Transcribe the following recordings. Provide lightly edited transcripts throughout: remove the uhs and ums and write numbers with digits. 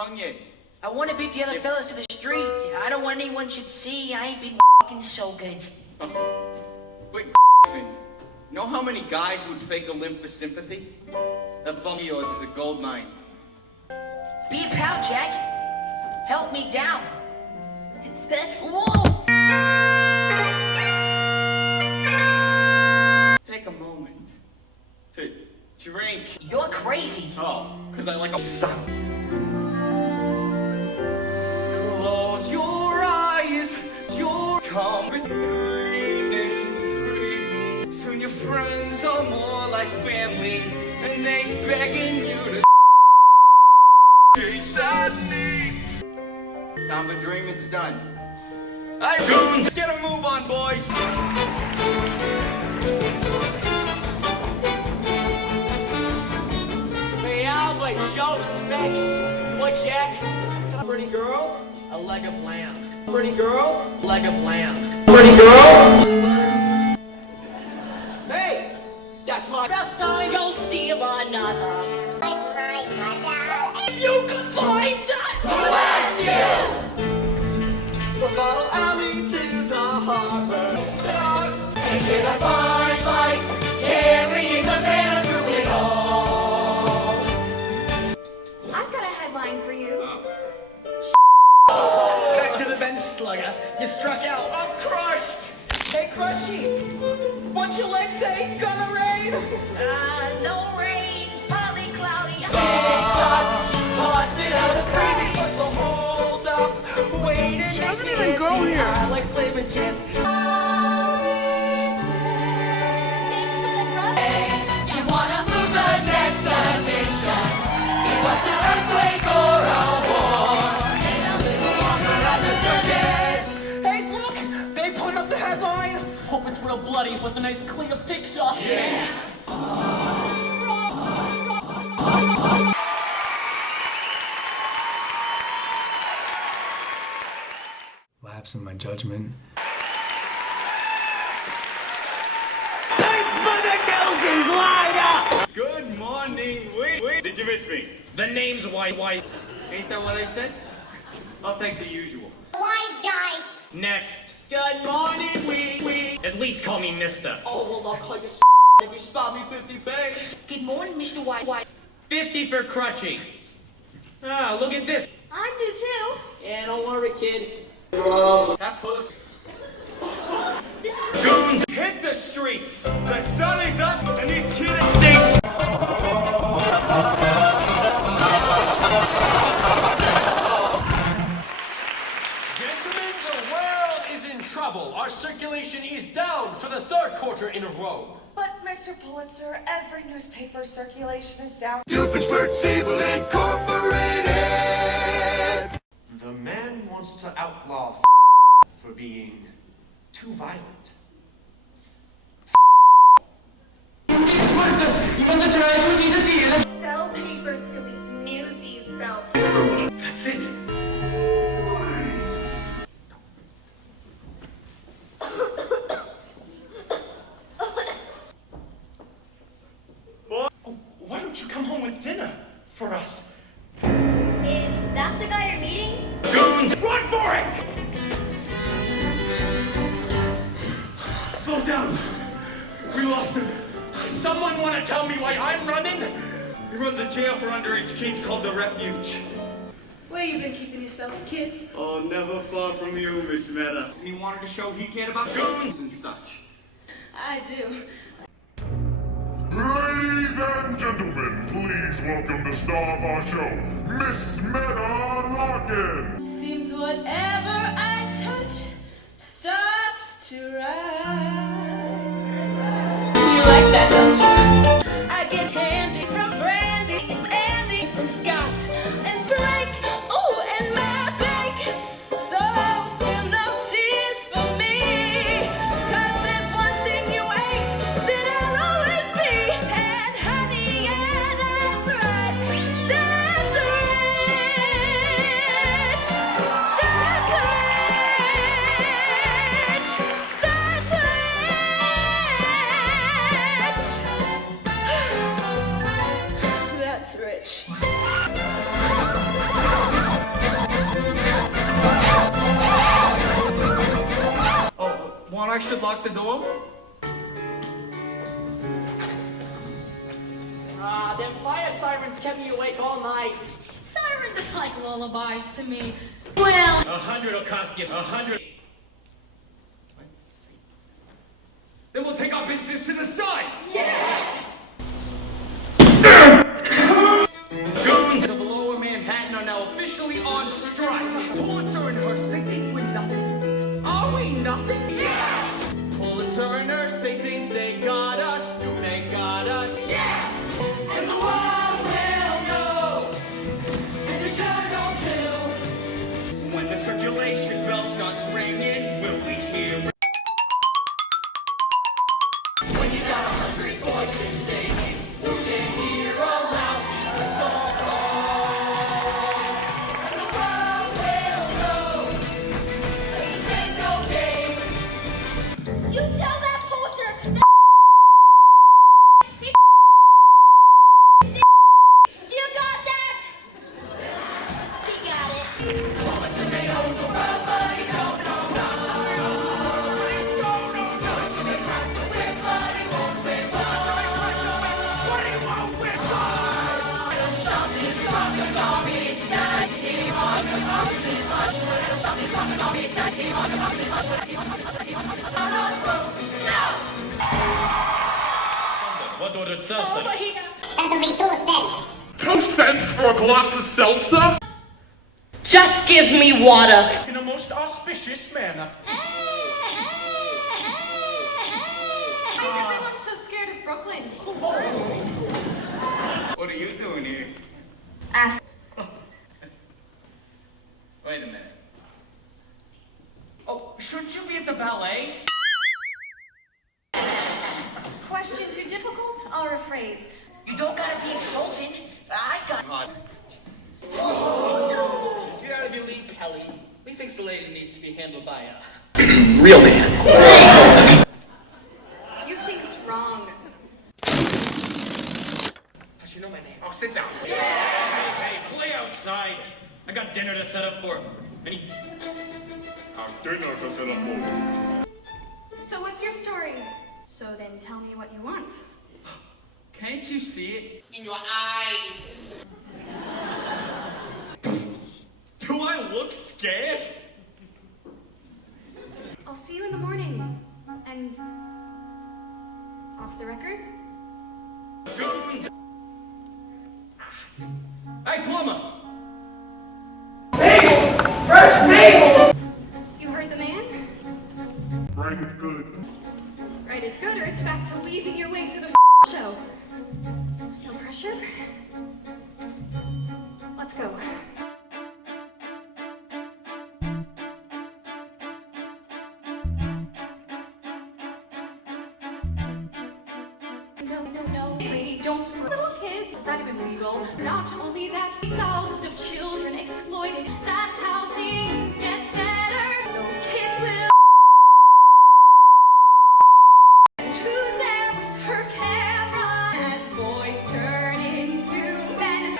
wrong yet? I want to beat the other fellas to the street. I don't want anyone should see I ain't been f***ing so good. Quit you know how many guys would fake a limp for sympathy? That bum of yours is a gold mine. Be a pal, Jack. Help me down. Whoa! Take a moment to drink. You're crazy. Oh, because I like a suck. Close your eyes, your comfort's green and free. Soon your friends are more like family, and they's begging you to ain't that neat. Time for dreaming's done. Hey, goons, get a move on, boys. Hey, Albert, Joe, Specs. What, Jack? Pretty girl? A leg of lamb. Pretty girl? Leg of lamb. Pretty girl? Hey! That's my Best time you'll steal another. If you can find that, who asked you? From Bottle Alley to the harbor. Into the fine life, carrying the banner through it all. I've got a headline for you. Back to the bench, slugger. You struck out. I'm crushed. Hey, Crushy. What's your leg say? Gonna rain? No rain. Partly cloudy. Big shots. Toss it out of gravy. What's the hold up? Waiting next to even go here. Like slaving chance. Thanks for the grub. You wanna move the next edition? Give us an earthquake or a war. And a little longer on the surface. Hey, look! They put up the headline. Hope it's real bloody with a nice clear picture. Yeah. Lapse in my judgment. Good morning, wait. Did you miss me? The name's White. Ain't that what I said? I'll take the usual. Wise guy. Next. Good morning, we. At least call me Mister. Oh, well, I'll call you if you spot me 50 bags. Good morning, Mr. White. 50 for Crutchy. Ah, look at this. I'm new too. Yeah, don't worry, kid. That puss. This is Goons, hit the streets. The sun is up, and this kid stinks. Gentlemen, the world is in trouble. Our circulation is down for the third quarter in a row. But, Mr. Pulitzer, every newspaper circulation is down. The man wants to outlaw for being too violent. sell paper, silly newsies, sell. That's it. Why don't you come home with dinner for us? Is that the guy you're meeting? Goons, run for it! Slow down. We lost him. Someone want to tell me why I'm running? He runs a jail for underage kids called the Refuge. Where you been keeping yourself, kid? Oh, never far from you, Miss Meta. And he wanted to show he cared about goons and such. I do. Ladies and gentlemen, please welcome the star of our show, Miss Meta Larkin. Seems whatever I touch starts to rise. You like that, don't you? I get candy from Brandy, Andy from Scott, and Frank, oh, and my bank. So spill no tears for me, 'cause there's one thing you ain't that I'll always be. And honey, yeah, that's right. That's rich. That's rich. That's rich. should lock the door? Them fire sirens kept me awake all night. Sirens is like lullabies to me. Well, 100 will cost you 100. Then we'll take our business to the side! Goons of Lower Manhattan are now officially on strike. Pulitzer and Hearst, they think we're nothing. Are we nothing? Yeah! Pulitzer and Hearst, they think they got us. Do they got us? Yeah! And the world will know. And the journal too. When the circulation bell starts ringing, will we hear it? When you got 100 voices singing, you can hear a lousy whistle call. And the world will know that this ain't no game. You tell that Pulitzer that you got that? He got it. Pulitzer may own the world, but he don't know how. Pulitzer may crack the whip, but he won't whip us. But he won't whip us. Don't stop this fucking garbage. That team on the opposite bus. Don't stop this fucking garbage. That team on the opposite bus. No! What ordered seltzer? Two cents for a glass of seltzer? Just give me water. In a most auspicious manner. why is everyone so scared of Brooklyn? What are you doing here? Ask. Wait a minute. Oh, shouldn't you be at the ballet? Question too difficult? I'll rephrase. You don't gotta be insulted. I got. Get out of your league, Kelly. Methinks the lady needs to be handled by a... Real man. You think's wrong. How should you know my name? Oh, sit down. Hey, play outside. I got dinner to set up for. Any? Dinner to set up for. So what's your story? So then tell me what you want. Can't you see it? In your eyes. Do I look scared? I'll see you in the morning. And off the record? Goons! Hey, plumber! You heard the man? Right good. Write it good or it's back to wheezing your way through the show. No pressure? Let's go. No, lady, don't screw little kids. It's not even legal. Not only that, thousands of children exploited. That's how things get better. Those kids will. And who's there with her camera as boys turn into men?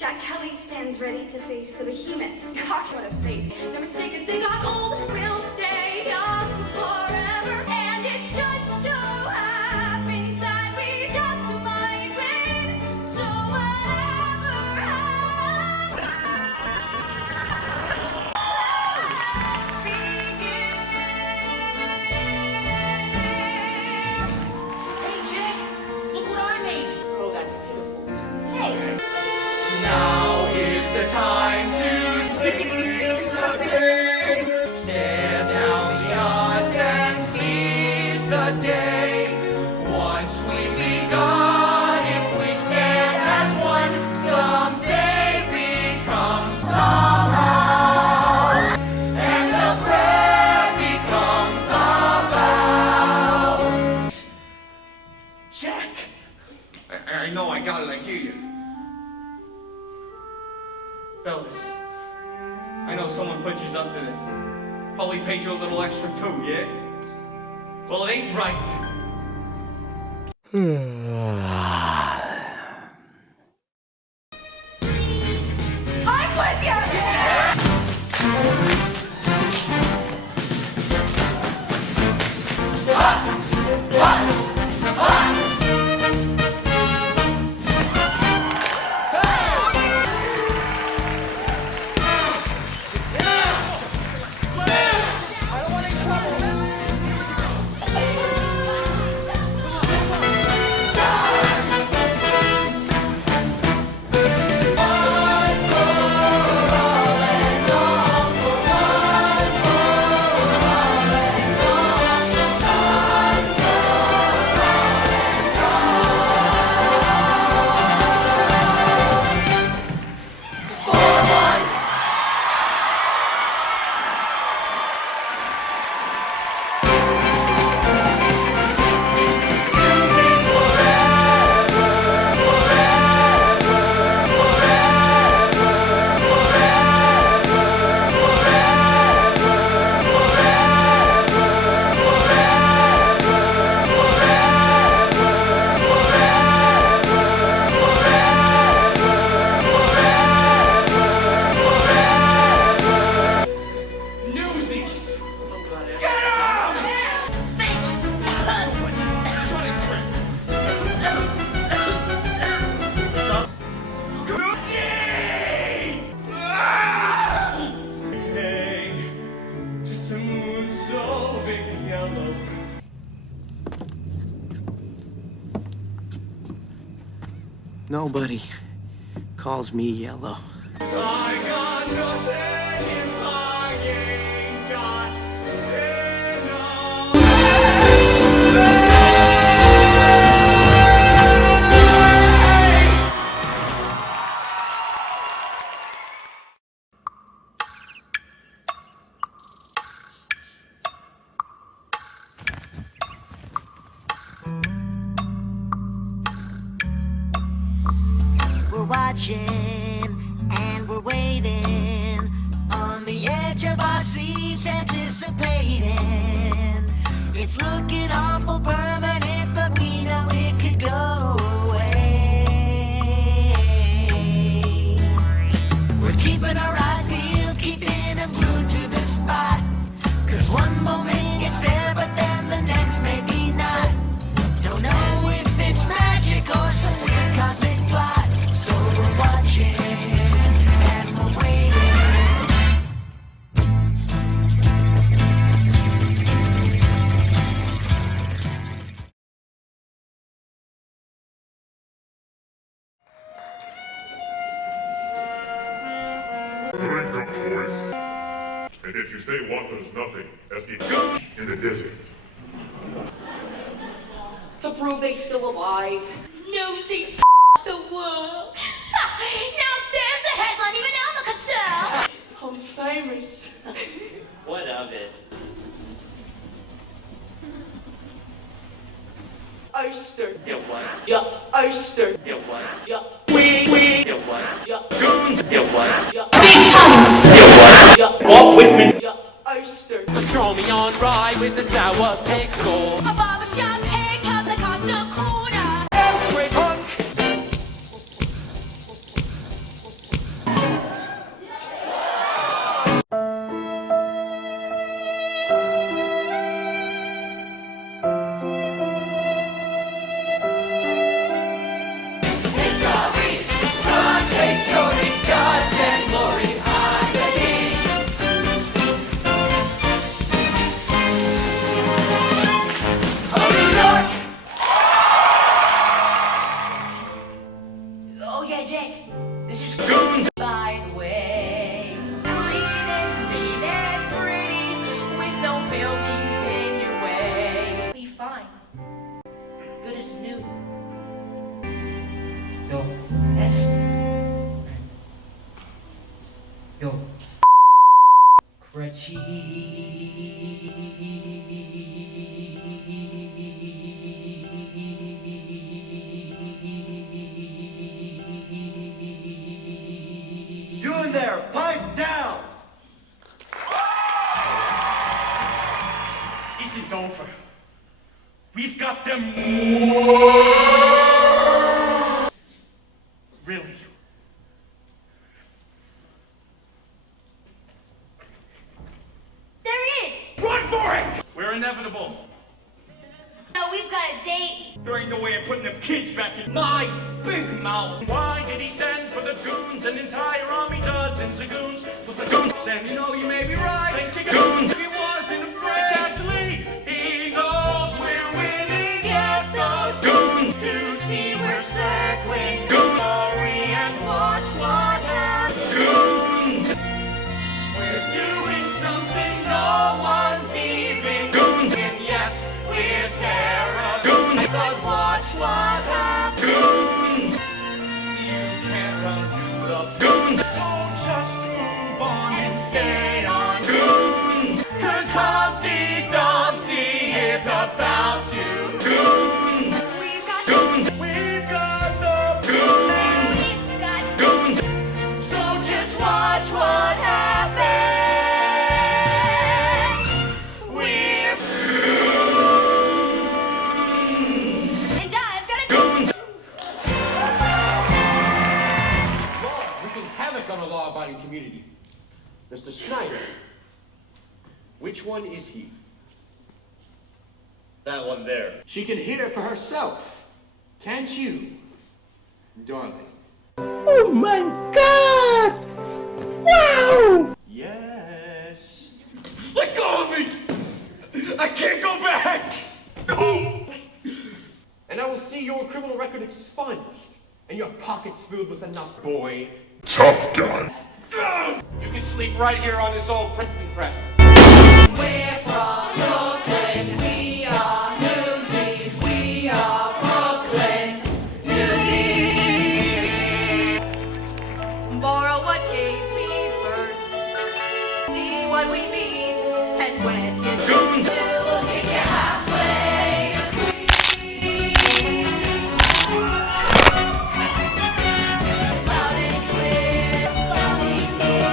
Jack Kelly stands ready to face the behemoth. God, what a face. The mistake is they got old. We'll stay young forever. And it just so happens that we just might win. So whatever happens, let's begin. Hey, Jake, look what I made. Oh, that's pitiful. Hey. Now is the time to seize the day. Stare down the odds and seize the day. Once we begun, if we stand as one, someday we come somehow. And the prayer becomes a vow. Jack! I know I got it, I hear you. Fellas, I know someone put you up to this. Probably paid you a little extra too, yeah? Well, it ain't right. I'm with you! Nobody calls me yellow. I got nothing if I ain't got We're watching and we're waiting on the edge of our seats, anticipating. It's looking awful permanent, but we know it could go away. We're keeping our eyes peeled, keeping them glued to the spot. 'Cause one moment it's there, but then the next maybe not. Don't know if it's magic or some weird cosmic plot. So we're watching and we're waiting. Drink up, boys. And if you say water's nothing, that's the goat in the desert. To prove they still alive. Nosy the world. Now there's a headline even Elmo could sell. I'm famous. What of it? Oyster. Yeah, what? Yeah, oyster. Yeah, what? Yeah, Yeah, what? yeah, Yeah, what? yeah, Walt Whitman. yeah, oyster. Throw me on rye with the sour pickle. A barbershop haircut that cost a quarter. X-ray punk. Oh yeah, Jake. This is Goons. by the way. Clean and green and pretty, with no buildings in your way. Be fine. Good as new. Yo, Best. yo. Crutchy. You in there, pipe down! Isn't over. We've got them. Really? There he is. Run for it! We're inevitable. No, we've got a date. There ain't no way I'm putting them kids back in my big mouth. Why did he send for the goons? An entire army, dozens of goons. Was the goons? And you know you may be right. Thinking goons. He wasn't afraid. Exactly. He knows we're winning. Get those goons to see we're circling. Goons. Hurry and watch what happens. Goons. We're doing something no one's even. Goons. And yes, we're terrible. Goons. But watch what happens. Goons. You can't undo the goons. So just move on and stay on. Goons. 'Cause Humpty Dumpty is about to. Goons. We've got Goons. We've got the goons. We've got Goons. So just watch what happens. We're and I've got a goons. Laws wreaking havoc on a law-abiding community. Mr. Schneider, which one is he? That one there. She can hear for herself. Can't you, darling? Oh my God! Wow! Yes. Let go of me! I can't go back! No! And I will see your criminal record expunged. and your pockets filled with enough, boy. Tough guy. You can sleep right here on this old printing press. We're from Brooklyn, we are Newsies, we are Brooklyn Newsies. Borrow what gave me birth, see what we meet, and when you Goons! we'll kick you halfway to Queens. Loud and clear, Lovington,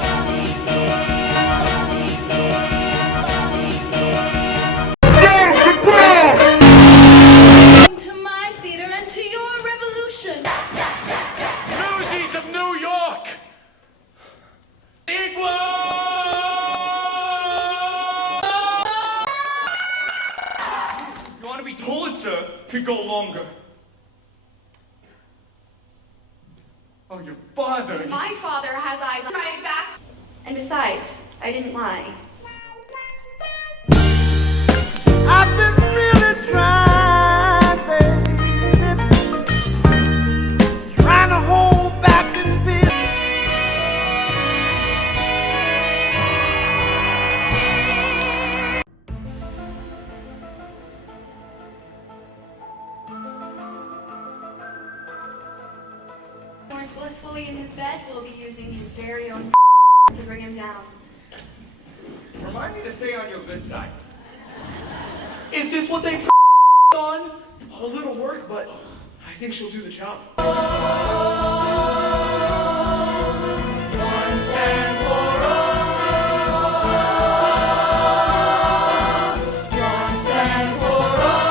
Lovington, Come to my theater and to your revolution. Newsies of New York! Equal! You want to be Pulitzer? Could go longer. Oh, your father. My father has eyes on right back. And besides, I didn't lie. I've been really trying, baby, trying to hold back this feeling. Morris blissfully in his bed will be using his very own to bring him down. Remind me to stay on your good side. Is this what they on? A little work, but I think she'll do the job. Once and for all. Once and for all.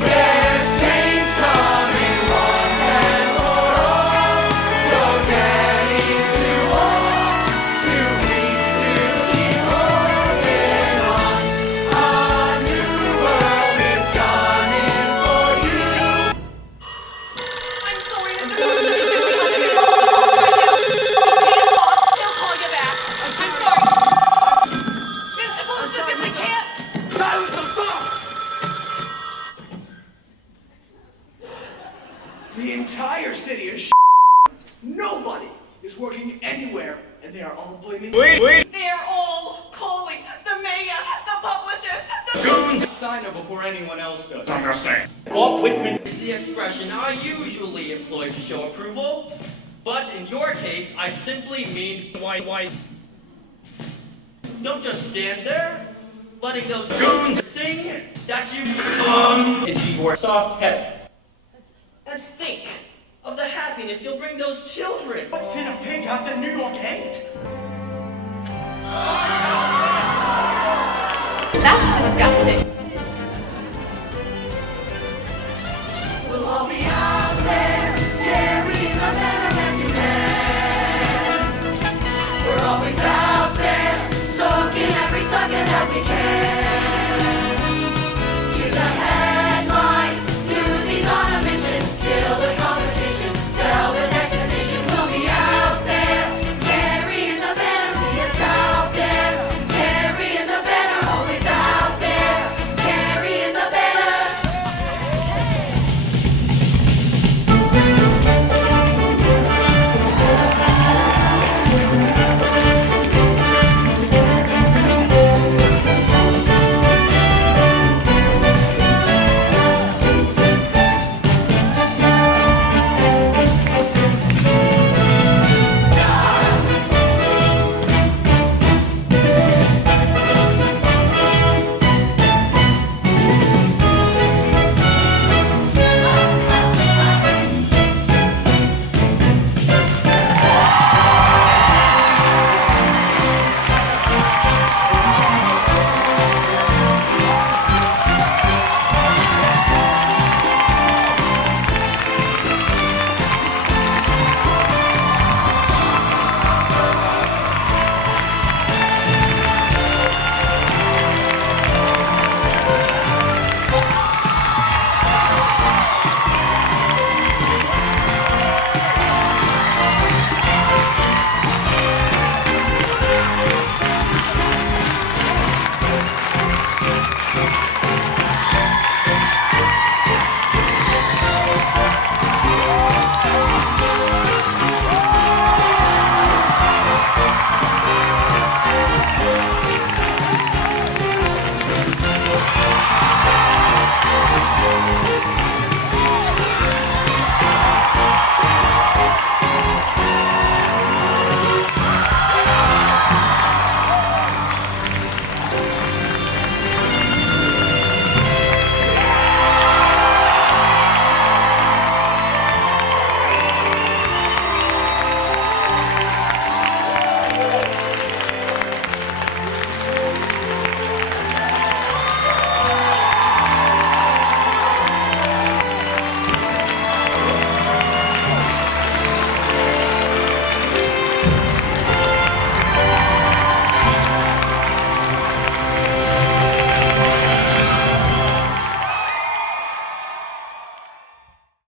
There's change coming once and for all. You're getting too old to meet to keep holding on. A new world is coming for you. I'm sorry, Mr. He'll call you back. I'm sorry. Mr. Pulitzer, I can't. Silence the thoughts! The entire city is Nobody is working anywhere, and they are all blaming They're all calling the mayor, the publishers, the goons. Sign her before anyone else does. Walt Whitman is the expression I usually employ to show approval, but in your case, I simply mean why. Don't just stand there, letting those goons sing that you into your soft head. And think of the happiness you'll bring those children. What Santa Fe got the New York 8? That's disgusting.